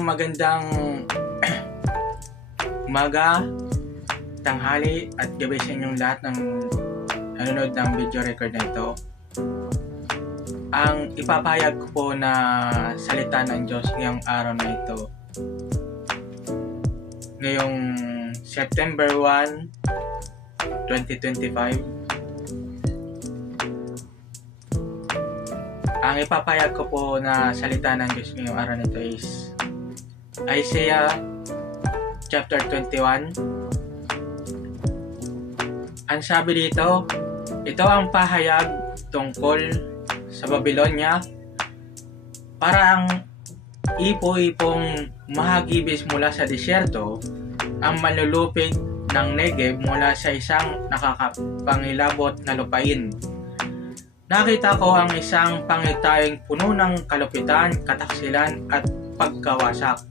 magandang umaga, tanghali at gabi sa inyong lahat ng nanonood ng video record na ito. Ang ipapahayag ko po na salita ng Diyos ngayong araw na ito, ngayong September 1, 2025. Ang ipapahayag ko po na salita ng Diyos ngayong araw na ito is Isaiah chapter 21. Ang sabi dito, ito ang pahayag tungkol sa Babylonia, parang ipo-ipong mahagibis mula sa disyerto, ang manlulupig ng Negev mula sa isang nakakapangilabot na lupain. Nakita ko ang isang pangitayong puno ng kalupitan, kataksilan at pagkawasak.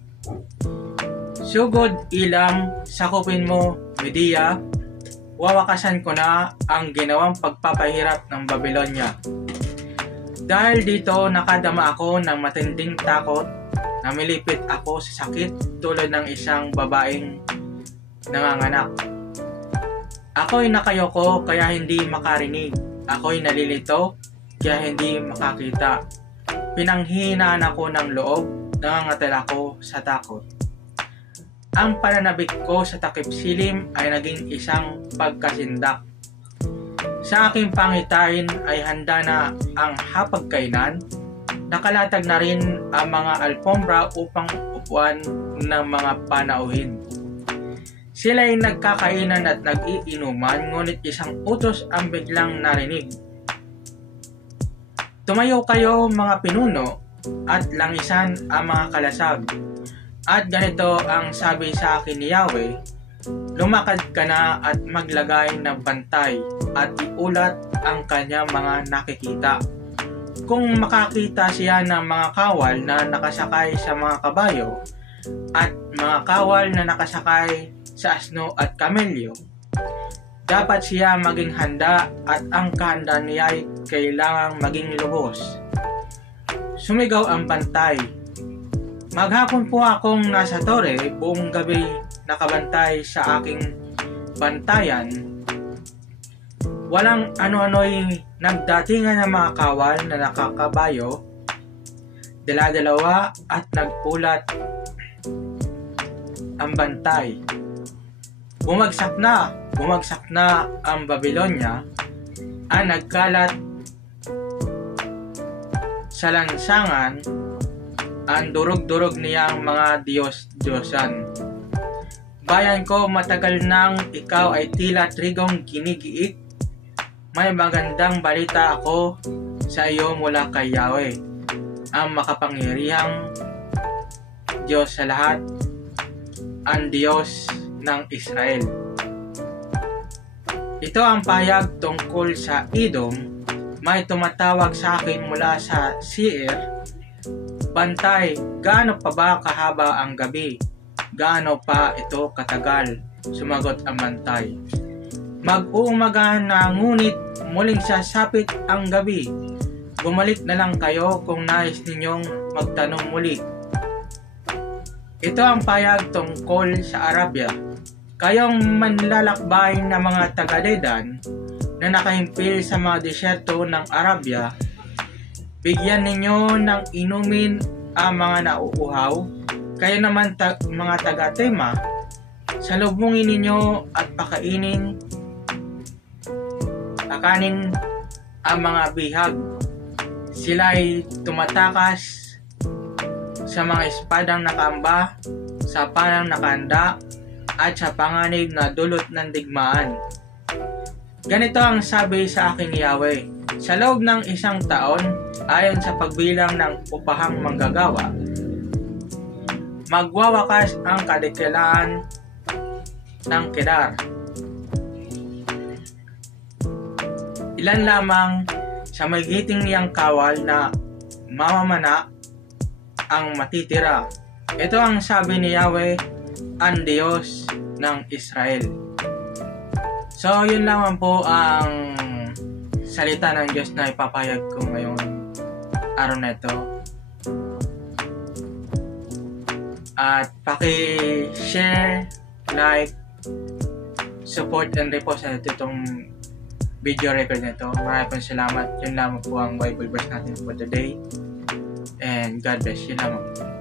Sugod ilam, sakupin mo, Media, wawakasan ko na ang ginawang pagpapahirap ng Babylonia. Dahil dito nakadama ako ng matinding takot, namilipit ako sa sakit tulad ng isang babaeng nanganganak. Ako'y nakayoko kaya hindi makarinig. Ako'y nalilito kaya hindi makakita. Pinanghihinaan ako ng loob, nangangatal ako sa takot. Ang pananabik ko sa takip silim ay naging isang pagkasindak. Sa aking pangitain ay handa na ang hapagkainan, nakalatag na rin ang mga alpombra upang upuan ng mga panauhin. Sila'y nagkakainan at nag-iinuman, ngunit isang utos ang biglang narinig. Tumayo kayo mga pinuno at langisan ang mga kalasag. At ganito ang sabi sa akin ni Yahweh, lumakad ka na at maglagay ng bantay at iulat ang kanyang mga nakikita. Kung makakita siya ng mga kawal na nakasakay sa mga kabayo at mga kawal na nakasakay sa asno at kamelyo, dapat siya maging handa at ang kahanda niya ay kailangang maging lubos. Sumigaw ang bantay. Maghapon po akong nasa tore, buong gabi nakabantay sa aking bantayan. Walang ano-ano'y nagdatingan ng mga kawal na nakakabayo, dala-dalawa at nagpulat ang bantay. Bumagsak na ang Babylonia, ang nagkalat sa lansangan, ang durog-durog niyang mga Diyos-Diyosan. Bayan ko, matagal nang ikaw ay tila trigong ginigiik. May magandang balita ako sa iyo mula kay Yahweh, ang makapangyarihang Diyos sa lahat, ang Diyos ng Israel. Ito ang pahayag tungkol sa Edom. May tumatawag sa akin mula sa Seir. Bantay, gaano pa ba kahaba ang gabi? Gaano pa ito katagal? Sumagot ang bantay. Mag-uumaga na ngunit muling sasapit ang gabi. Bumalik na lang kayo kung nais ninyong magtanong muli. Ito ang pahayag tungkol sa Arabia. Kayong manlalakbay na mga taga-Dedan na nakahimpil sa mga disyerto ng Arabia, bigyan ninyo ng inumin ang mga nauuhaw. Kayo naman mga taga-Tema, salubungin ninyo at pakanin ang mga bihag. Sila'y tumatakas sa mga espadang nakaamba, sa panang nakahanda, at sa panganib na dulot ng digmaan. Ganito ang sabi sa akin ni Yahweh, sa loob ng 1 taon, ayon sa pagbilang ng upahang manggagawa, magwawakas ang kadikilaan ng Kedar. Ilan lamang sa magiting niyang kawal na mamamana ang matitira. Ito ang sabi ni Yahweh, ang Diyos ng Israel. So, yun lamang po ang salita ng Diyos na ipapahayag ko ngayong araw na ito. At paki-share, like, support and repost na itong video record na ito. Maraming pong salamat. Yun lamang po ang Bible verse natin for today. And God bless. Yun lamang po.